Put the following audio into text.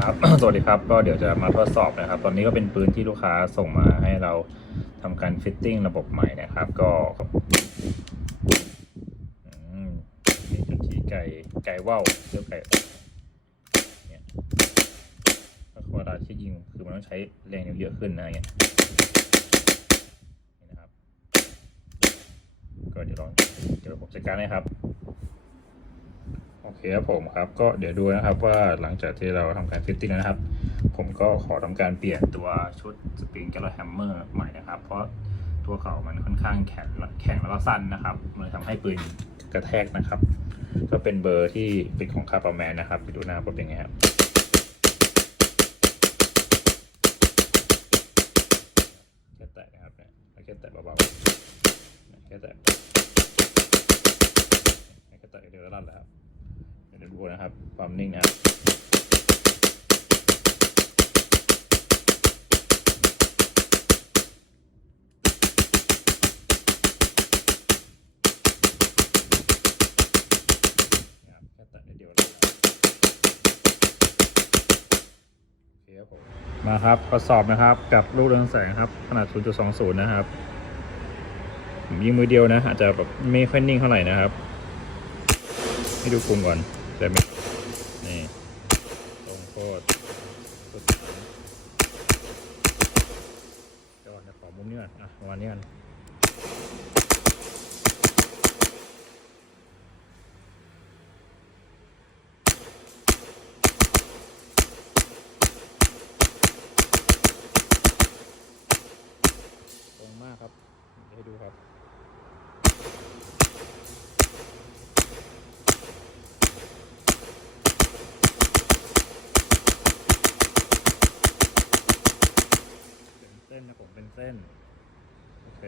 ครับสวัสดีครับก็เดี๋ยวจะมาทดสอบนะครับ ตอนนี้ก็เป็นปืนที่ลูกค้าส่งมาให้เราทำการฟิตติ้งระบบใหม่นะครับ ก็มีจุดที่ไก่ไก่ว่าวเรียกไก่เนี่ยก็เวลาที่ยิงคือมันต้องใช้แรงนิวเยอะขึ้นนะอย่างเงี้ยนี่นะครับก็เดี๋ยวลองเดี๋ยวผมจัดการให้ครับ โอเคครับผมครับก็เดี๋ยวดูนะครับว่าหลังจากที่เราทำการฟิตติ้งนะครับ ผมก็ขอทำการเปลี่ยนตัวชุดสปริงแกลแฮมเมอร์ใหม่นะครับ เพราะตัวเขามันค่อนข้างแข็งแข็งแล้วก็สั้นนะครับมันทำให้ปืนกระแทกนะครับ ก็เป็นเบอร์ที่เป็นของคาร์ปแมนนะครับไปดูหน้าว่าเป็นไงครับแค่แตะนะครับเนี่ยแค่แตะเบาๆแค่แตะแค่แตะเดี๋ยวก็ลั่นแล้วครับ ดูนะครับ ความนิ่งนะครับมาครับทดสอบนะครับกับลูกเรืองแสงครับ ขนาด 0.20 นะครับยิงมือเดียวนะอาจจะแบบไม่ค่อยนิ่งเท่าไหร่นะครับ ให้ดูปุ่มก่อน แต่ไม่นี่ตรงโคตรสุดยอดนะขอมุมนี้ก่อนอะประมาณนี้กันตรงมากครับให้ดูครับ เป็นเส้นนะผมเป็นเส้น โอเค